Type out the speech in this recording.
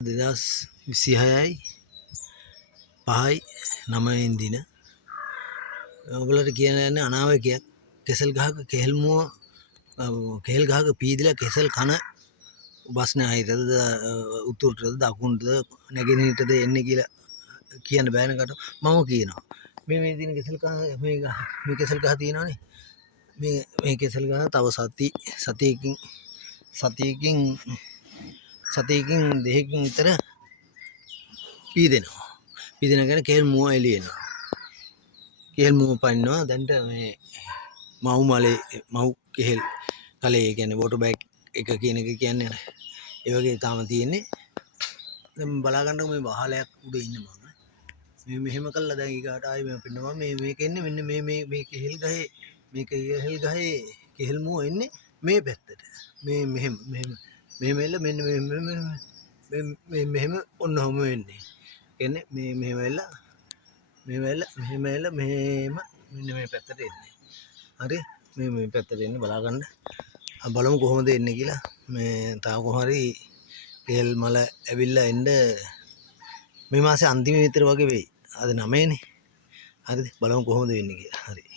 2026යි 5/9 දින ඔයගොල්ලන්ට කියන්න යන්නේ අනාවැකියක් කෙසෙල් ගහක කෙහෙල් ගහක පීදිලා කෙසෙල් කන බස්නේ අහිරද උතුරටද දකුණටද නැගෙනහිරටද එන්නේ කියලා කියන්න බෑනකට මම කියනවා මේ දින කෙසෙල් කහ මේ කෙසෙල් ගහ තියෙනවනේ මේ කෙසෙල් ගහ තව සතියකින් දෙකකින් විතර පීදෙනවා. පීදෙනගෙන කෙහෙල් මුව එළියෙනවා. කෙහෙල් මුව පනිනවා. දැන්ට මේ මව් කෙහෙල් කලේ කියන්නේ වෝටර් බෑග් එක කියන එක කියන්නේ ඒ වගේ තාම තියෙන්නේ. දැන් බලා ගන්නකො මේ වහලයක් උඩ ඉන්නේ මම. මේ මෙහෙම කළා දැන් ඊගාට ආයි මම පින්නවා මේක එන්නේ මෙන්න මේ කෙහෙල් ගහේ කෙහෙල් මුව එන්නේ මේ පැත්තට. මේ මෙහෙම මෙහෙම මෙන්න මෙහෙම ඔන්නෝම වෙන්නේ. කියන්නේ මෙහෙම වෙලා මෙහෙම මෙන්න මේ පැත්තට එන්නේ. හරි මේ පැත්තට එන්නේ බලා ගන්න. බලමු කොහොමද එන්නේ කියලා. මේ තාම කොහොම හරි කෙහෙල් මල ඇවිල්ලා එන්න මේ මාසේ අන්තිම විතර වගේ වෙයි. අද 9නේ. හරිද? බලමු කොහොමද වෙන්නේ කියලා. හරි.